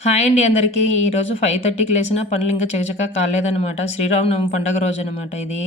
Hi అండి అందరికీ. ఈరోజు 5:30కి లేసినా పనులు ఇంకా చకచకా కాలేదనమాట. శ్రీరామనవమి పండగ రోజనమాట ఇది.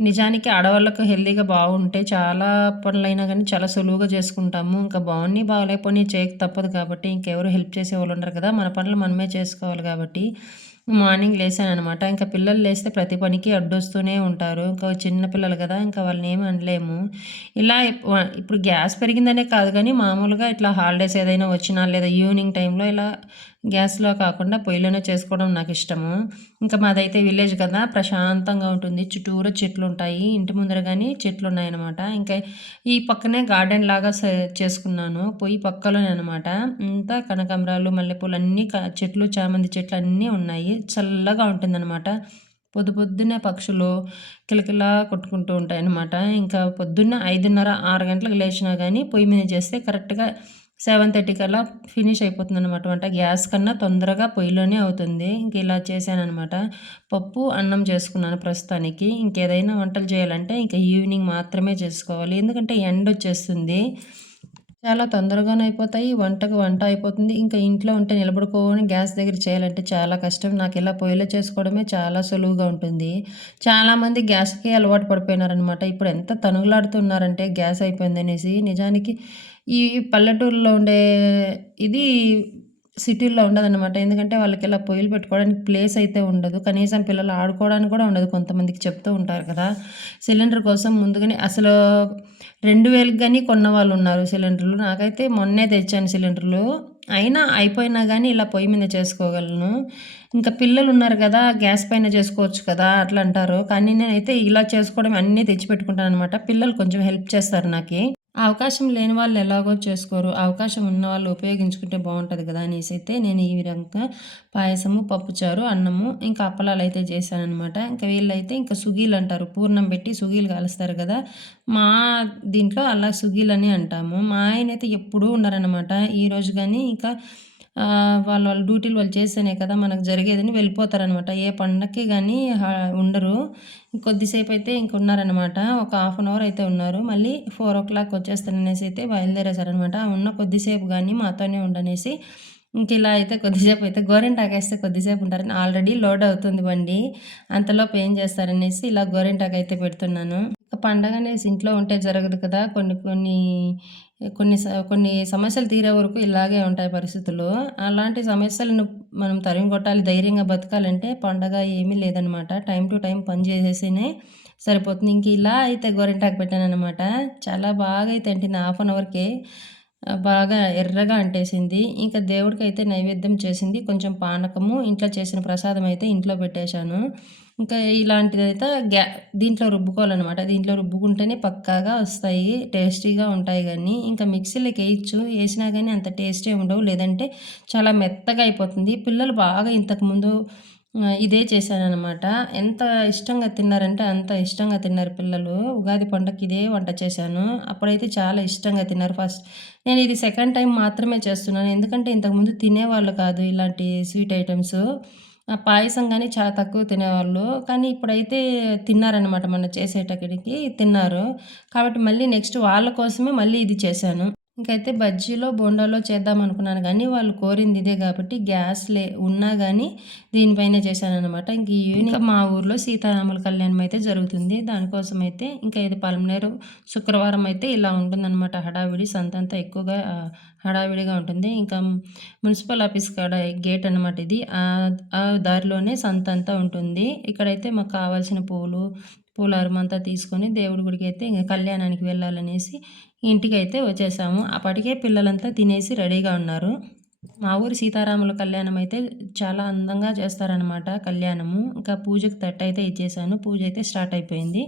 నిజానికి ఆడవాళ్ళకు హెల్తీగా బాగుంటే చాలా పనులైనా గానీ చాలా సులువుగా చేసుకుంటాము. ఇంకా బాగున్నాయి, బాగలేకపోని చేయక తప్పదు కాబట్టి ఇంకెవరు హెల్ప్ చేసేవాళ్ళు ఉండరు కదా! మన పనులు మనమే చేసుకోవాలి కాబట్టి మార్నింగ్ లేసాననమాట. ఇంకా పిల్లలు లేస్తే ప్రతి పనికి అడ్డొస్తూనే ఉంటారు. ఇంకా చిన్న పిల్లలు కదా! ఇంకా వాళ్ళనేమి అనలేము. ఇలా ఇప్పుడు గ్యాస్ పెరిగిందనే కాదు గానీ మామూలుగా ఇట్లా హాలిడేస్ ఏదైనా వచ్చినా లేదా ఈవినింగ్ టైంలో ఇలా గ్యాస్‌లో కాకుండా పొయ్యిలోనే చేసుకోవడం నాకిష్టము. ఇంకా మాదైతే విలేజ్ కదా! ప్రశాంతంగా ఉంటుంది. చుట్టూరా చెట్లుంటాయి. ఇంటి ముందర గాని చెట్లున్నాయనమాట. ఇంకా ఈ పక్కనే గార్డెన్‌లాగా చేసుకున్నాను. పొయ్యి పక్కలోనే అనమాట. అంతా కనకాంబరాలు, మల్లెపూలు అన్నీ చెట్లు, చామంతి చెట్లు అన్నీ ఉన్నాయి. చల్లగా ఉంటుందనమాట. పొద్దున్నే పక్షులు కిలకిలా కొట్టుకుంటూ ఉంటాయనమాట. ఇంకా పొద్దున్న 5:30, 6 గంటలకు లేచినా గానీ పొయ్యి మీద చేస్తే కరెక్ట్‌గా 7:30 కల్లా ఫినిష్ అయిపోతుందనమాట వంట. గ్యాస్ కన్నా తొందరగా పొయ్యిలోనే అవుతుంది. ఇంక ఇలా చేశాననమాట. పప్పు, అన్నం చేసుకున్నాను ప్రస్తుతానికి. ఇంకేదైనా వంటలు చేయాలంటే ఇంక ఈవినింగ్ మాత్రమే చేసుకోవాలి. ఎందుకంటే ఎండొచ్చేస్తుంది. చాలా తొందరగానే అయిపోతాయి. వంటకు వంట అయిపోతుంది. ఇంకా ఇంట్లో ఉంటే నిలబడుకొని గ్యాస్ దగ్గర చేయాలంటే చాలా కష్టం. నాకిలా పొయ్యిలో చేసుకోవడమే చాలా సులువుగా ఉంటుంది. చాలామంది గ్యాస్‌కి అలవాటు పడిపోయినారనమాట. ఇప్పుడు ఎంత తనుగులాడుతున్నారంటే గ్యాస్ అయిపోయిందనేసి. నిజానికి ఈ పల్లెటూరులో ఉండే ఇది సిటీల్లో ఉండదనమాట. ఎందుకంటే వాళ్ళకిలా పొయ్యిలు పెట్టుకోవడానికి ప్లేస్ అయితే ఉండదు. కనీసం పిల్లలు ఆడుకోవడానికి కూడా ఉండదు. కొంతమందికి చెప్తూ ఉంటారు కదా! సిలిండర్ కోసం ముందుగానే అసలు 2000కి గాని కొన్నవాళ్ళున్నారు సిలిండర్‌లు. నాకైతే మొన్నే తెచ్చాను సిలిండర్‌లు. అయినా అయిపోయినా గానీ ఇలా పొయ్యి మీద చేసుకోగలను. ఇంకా పిల్లలున్నారు గదా! గ్యాస్ పైన చేసుకోవచ్చు కదా! అట్లా అంటారు. కానీ నేనైతే ఇలా చేసుకోవడం అన్నీ తెచ్చిపెట్టుకుంటాననమాట. పిల్లలు కొంచెం హెల్ప్ చేస్తారు నాకి. అవకాశం లేని వాళ్ళు ఎలాగో చేసుకోరు. అవకాశం ఉన్నవాళ్ళు ఉపయోగించుకుంటే బావుంటది గదా! అనేసైతే నేను ఈ విధంగా పాయసము, పప్పుచారు, అన్నము, ఇంకా అప్పలాలైతే చేశాననమాట. ఇంకా వీళ్ళైతే ఇంకా సుగీలంటారు. పూర్ణం పెట్టి సుగీలు కాలుస్తారు గదా! మా దీంట్లో అలా సుగీలని అంటాము. మా ఆయనైతే ఎప్పుడూ ఉండరనమాట. ఈరోజు గాని ఇంకా వాళ్ళ డ్యూటీలు వాళ్ళు చేస్తేనే కదా మనకు జరిగేదని వెళ్ళిపోతారనమాట. ఏ పండక్కి గాని ఉండరు. కొద్దిసేపయితే ఇంక ఉన్నారనమాట. ఒక హాఫ్ అన్ అవర్ అయితే ఉన్నారు. మళ్ళీ 4:00 వచ్చేస్తాననేసి అయితే బయలుదేరేశారనమాట. ఉన్న కొద్దిసేపు గాని మాతోనే ఉండనేసి ఇంకిలా అయితే కొద్దిసేపు అయితే గోరింటాకేస్తే కొద్దిసేపు ఉంటారని ఆల్రెడీ లోడ్ అవుతుంది బండి. అంతలోపు ఏం చేస్తారనేసి ఇలా గోరింటాకైతే పెడుతున్నాను. పండగనేసి ఇంట్లో ఉంటే జరగదు కదా! కొన్ని సమస్యలు తీరే వరకు ఇలాగే ఉంటాయి పరిస్థితులు. అలాంటి సమస్యలను మనం తరిమి కొట్టాలి, ధైర్యంగా బతకాలంటే పండగ ఏమీ లేదనమాట. టైమ్ టు టైమ్ పని చేసేసినే సరిపోతుంది. ఇంక ఇలా అయితే గోరింటాకు పెట్టాననమాట. చాలా బాగా అయితే అంటింది. హాఫ్ అన్ అవర్‌కే బాగా ఎర్రగా అంటేసింది. ఇంకా దేవుడికైతే నైవేద్యం చేసింది. కొంచెం పానకము, ఇంట్లో చేసిన ప్రసాదం అయితే ఇంట్లో పెట్టేశాను. ఇంకా ఇలాంటిదైతే దీంట్లో రుబ్బుకోవాలనమాట. దీంట్లో రుబ్బుకుంటేనే పక్కాగా వస్తాయి. టేస్టీగా ఉంటాయి గానీ, ఇంకా మిక్సీలోకేయొచ్చు. ఏసినా గానీ అంత టేస్టే ఉండవు. లేదంటే చాలా మెత్తగా అయిపోతుంది. పిల్లలు బాగా ఇంతకుముందు ఇదే చేశాననమాట. ఎంత ఇష్టంగా తిన్నారంటే అంత ఇష్టంగా తిన్నారు పిల్లలు. ఉగాది పండగకి ఇదే వంట చేశాను. అప్పుడైతే చాలా ఇష్టంగా తిన్నారు. నేను ఇది సెకండ్ టైమ్ మాత్రమే చేస్తున్నాను. ఎందుకంటే ఇంతకుముందు తినేవాళ్ళు కాదు ఇలాంటి స్వీట్ ఐటెమ్స్. పాయసం గాని చాలా తక్కువ తినేవాళ్ళు. కానీ ఇప్పుడైతే తిన్నారనమాట. మొన్న చేసేటప్పటికి తిన్నారు. కాబట్టి మళ్ళీ నెక్స్ట్ వాళ్ళ కోసమే మళ్ళీ ఇది చేశాను. ఇంకైతే బజ్జీలో, బోండాలో చేద్దామనుకున్నాను గానీ, వాళ్ళు కోరింది ఇదే గాబట్టి గ్యాస్ ఉన్నా గానీ దీనిపైనే చేశాననమాట. ఇంక ఈవినింగ్ మా ఊర్లో సీతారాముల కళ్యాణం అయితే జరుగుతుంది. దానికోసమైతే ఇంకా ఇది పలమనేరు శుక్రవారం అయితే ఇలా ఉంటుందనమాట. హడావిడి సంతంతా ఎక్కువగా హడావిడిగా ఉంటుంది. ఇంకా మున్సిపల్ ఆఫీస్ కాడ గేట్ అనమాట ఇది. ఆ దారిలోనే సంతంతా ఉంటుంది. ఇక్కడైతే మాకు కావాల్సిన పూలరమంతా తీసుకొని దేవుడి గుడికైతే ఇంక కళ్యాణానికి వెళ్ళాలనేసి ఇంటికైతే వచ్చేసాము. అప్పటికే పిల్లలంతా తినేసి రెడీగా ఉన్నారు. మా ఊరి సీతారాముల కళ్యాణం అయితే చాలా అందంగా చేస్తారనమాట కళ్యాణము. ఇంకా పూజకి తట్టయితే ఇచ్చేసాను. పూజ అయితే స్టార్ట్ అయిపోయింది.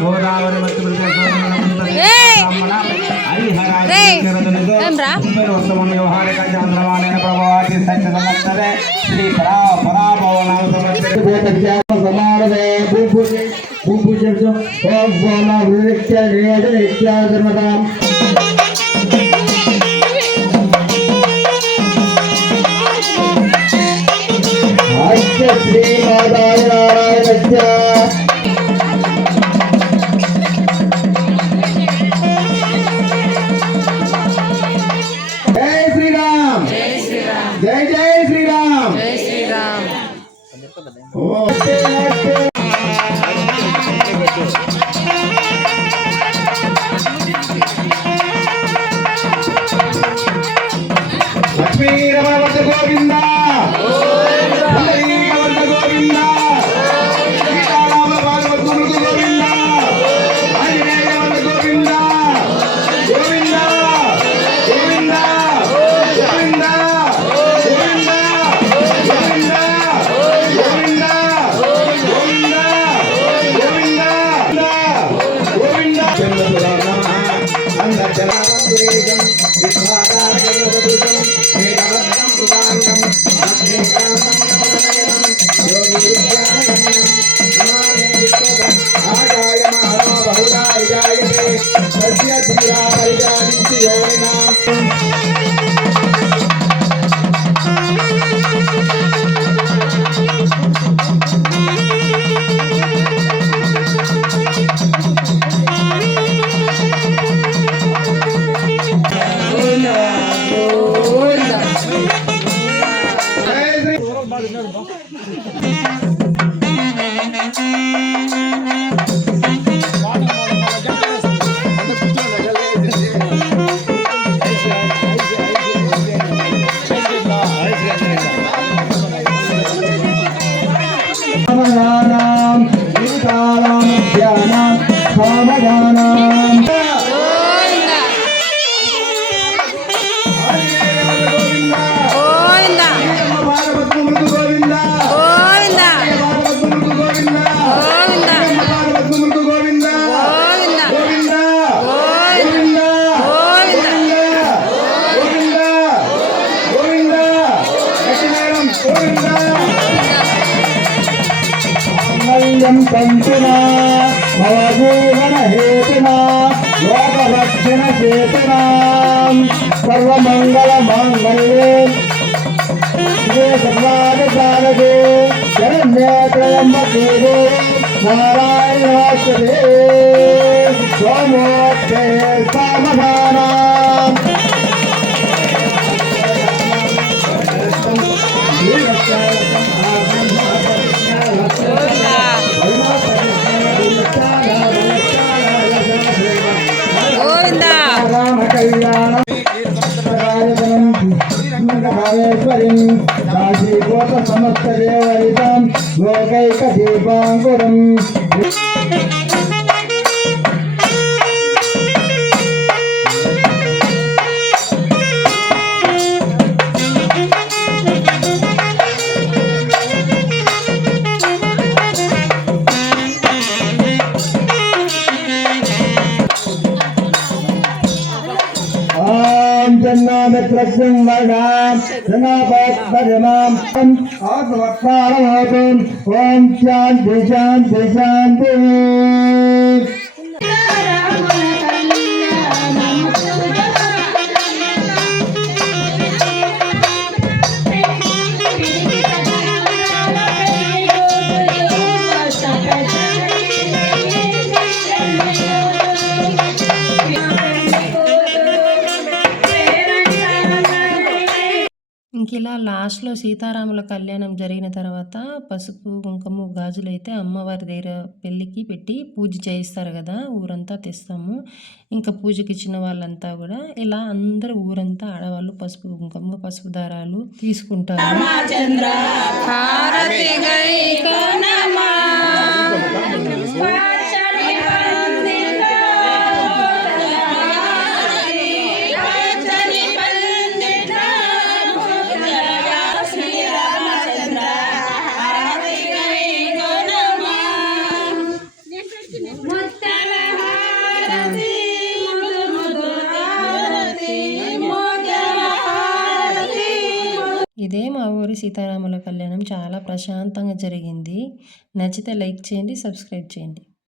గోదావరి వ్యవహారిక చంద్రమానైన ప్రభావాతి సత్య సంవత్సరే శ్రీ పరాభవనామ సమారభే భూపూజ శ్రీమాదాయ నారాయణ जय जय श्री राम जय श्री राम लक्ष्मी रमण गोविंदा गोविंदा सीताराम भागवत गोविंदा आंजनेय गोविंदा गोविंदा गोविंदा गोविंदा पंचना भवजीवन हेतुना लोकरक्षण चेतना सर्वमंगल मांगल्ये शिवे सर्वाधिकारके शरण्ये त्र्यंबके नारायण नमस्ते सोमोत्ते सामधानाम् समस्त देवरितां लोकैक दीपांकुरम् जन्नामित्रस्यं वर्णां जनापत्परिमां आत्मवत्सारमोतुं ॐ शान्ति शान्ति शान्तिः ఇలా లాస్ట్లో సీతారాముల కళ్యాణం జరిగిన తర్వాత పసుపు కుంకుమ గాజులు అయితే అమ్మవారి దగ్గర పెళ్ళికి పెట్టి పూజ చేయిస్తారు కదా, ఊరంతా తెస్తాము. ఇంకా పూజకి ఇచ్చిన వాళ్ళంతా కూడా ఇలా అందరూ ఊరంతా ఆడవాళ్ళు పసుపు కుంకుమ పసుపు దారాలు తీసుకుంటారు. मुत्ता ఇదే మా ఊరి సీతారాముల కళ్యాణం చాలా ప్రశాంతంగా జరిగింది. నచ్చితే లైక్ చేయండి, సబ్స్క్రైబ్ చేయండి.